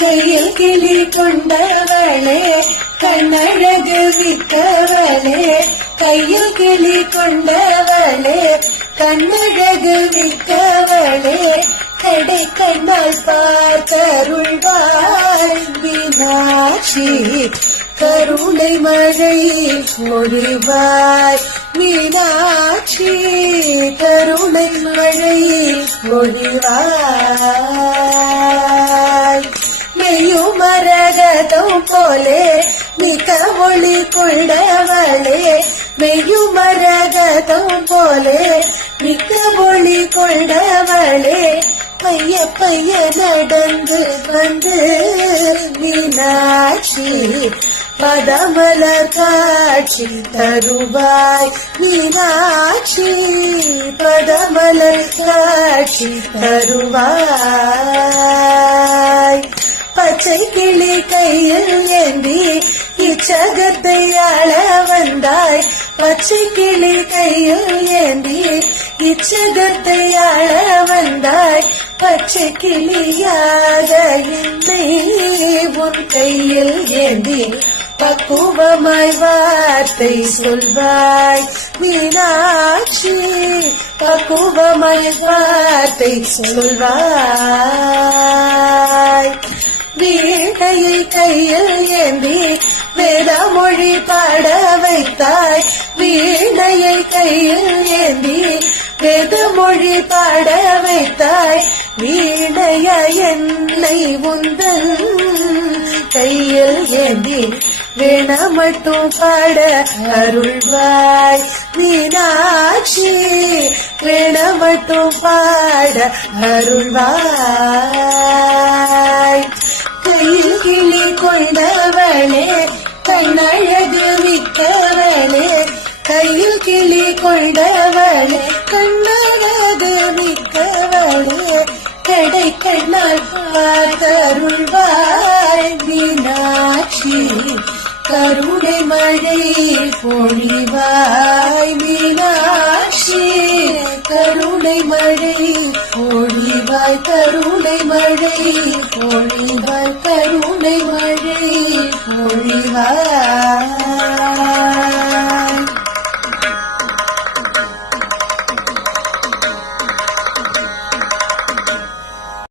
கையில் கிளி கொண்டவளே கண்ணழகு வித்தவளே கையில் கிளி கொண்டவளே கண்ணழகு வித்தவளே கடை கண்ணால் பார்த்தருள்வாய் மீனாட்சி கருணை மழை மொழிவாய் மீனாட்சி கருணை மழை மொழிவாய் மெய்யும் மரகதம் போலே மிக ஒளி கொண்டவளே மெய்யும் மரகதம் போலே மிக ஒளி கொண்டவளே பைய பைய நடந்து வந்து மீனாட்சி பதமலர் காட்சி தருவாய் மீனாட்சி பதமலர் காட்சி தருவாய் பச்சை கிளி கையில் ஏந்தி இச்சகத்தை ஆள வந்தாய் பச்சை கிளி கையில் ஏந்தி இச்சகத்தை ஆள வந்தாய் பச்சை கிளியாக என்னை உன் கையில் ஏந்தி பக்குவமாய் வார்த்தை சொல்வாய் மீனாட்சி பக்குவமாய் வார்த்தை சொல்வாய் வீணையை கையில் ஏந்தி வேதமொழி பாட வைத்தாய் வீணையை கையில் ஏந்தி வேதமொழி பாட வைத்தாய் வீணைய என்னை உந்தன் கையில் ஏந்தி வேண மட்டும் பாட அருள்வாய் மீனாட்சி வேண மட்டும் பாட அருள்வாய் கையில் கிளி கொண்டவளே கண்ணழகு மிக்கவளே கையில் கிளி கொண்டவளே கண்ணழகு மிக்கவளே கடை கண்ணால் பார்த்தருள்வாய் மீனாட்சி கருணை மழை பொழிவாய் மீனாட்சி கருணை மழை பொழிவாய் கருணை மழை பொழிவாய் கருணை மழை பொழிவாய்